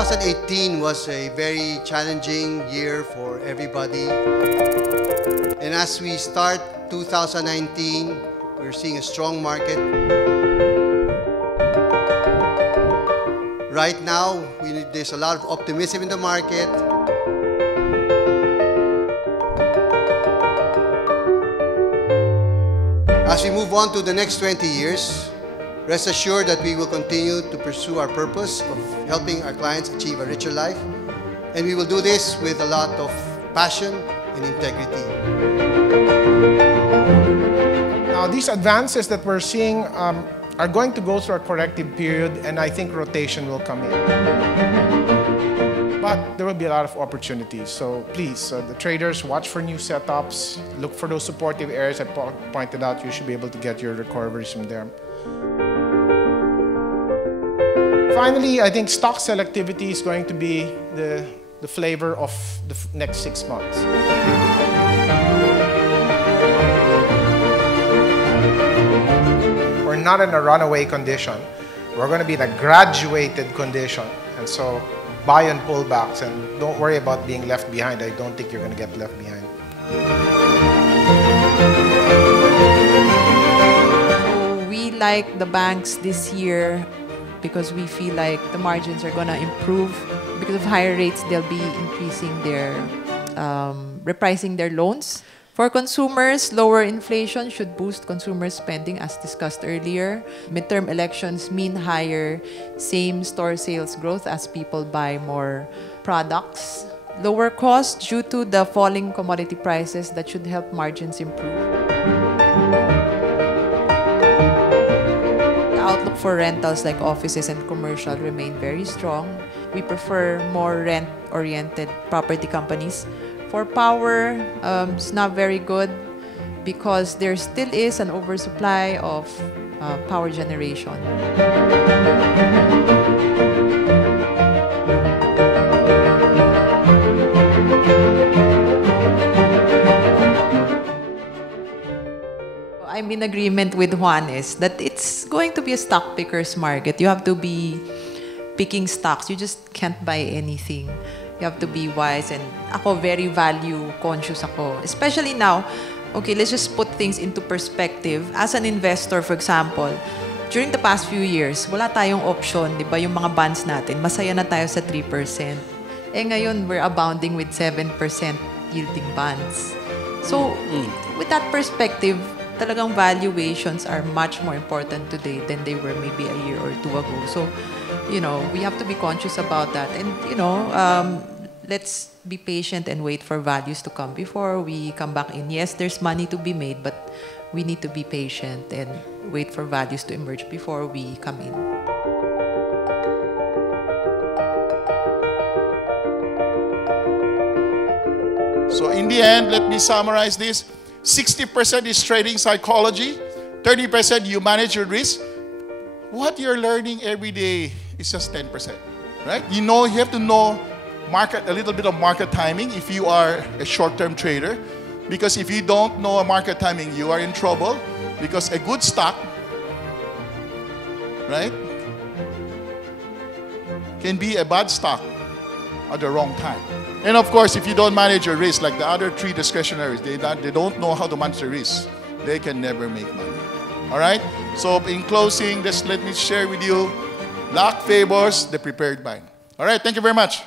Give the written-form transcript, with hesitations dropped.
2018 was a very challenging year for everybody. And as we start 2019, we're seeing a strong market. Right now, there's a lot of optimism in the market. As we move on to the next 20 years, rest assured that we will continue to pursue our purpose of helping our clients achieve a richer life. And we will do this with a lot of passion and integrity. Now, these advances that we're seeing are going to go through a corrective period, and I think rotation will come in. But there will be a lot of opportunities. So please, the traders, watch for new setups. Look for those supportive areas I pointed out. You should be able to get your recoveries from there. Finally, I think stock selectivity is going to be the flavor of the next 6 months. We're not in a runaway condition. We're going to be in a graduated condition. And so buy and pull backs, and don't worry about being left behind. I don't think you're going to get left behind. So we like the banks this year because we feel like the margins are going to improve. Because of higher rates, they'll be increasing their, repricing their loans. For consumers, lower inflation should boost consumer spending, as discussed earlier. Midterm elections mean higher same-store sales growth as people buy more products. Lower costs due to the falling commodity prices that should help margins improve. The outlook for rentals like offices and commercial remain very strong. We prefer more rent-oriented property companies. For power, it's not very good because there still is an oversupply of power generation. I'm in agreement with Juanes that it's going to be a stock picker's market. You have to be picking stocks. You just can't buy anything. You have to be wise, and ako very value conscious ako. Especially now, okay, let's just put things into perspective. As an investor, for example, during the past few years, wala tayong option, di ba? Yung mga bonds natin, masaya na tayo sa 3%. Eh ngayon, we're abounding with 7% yielding bonds. So, with that perspective, talagang valuations are much more important today than they were maybe a year or two ago. So, you know, we have to be conscious about that. And, you know, let's be patient and wait for values to come before we come back in. Yes, there's money to be made, but we need to be patient and wait for values to emerge before we come in. So in the end, let me summarize this. 60% is trading psychology, 30% you manage your risk. What you're learning every day is just 10%, right? You know, you have to know a little bit of market timing if you are a short-term trader, because if you don't know market timing, you are in trouble, because a good stock, right, can be a bad stock at the wrong time. And of course, if you don't manage your risk, like the other three discretionaries, they don't know how to manage the risk, they can never make money. All right? So in closing, just let me share with you, luck favors the prepared mind. All right, thank you very much.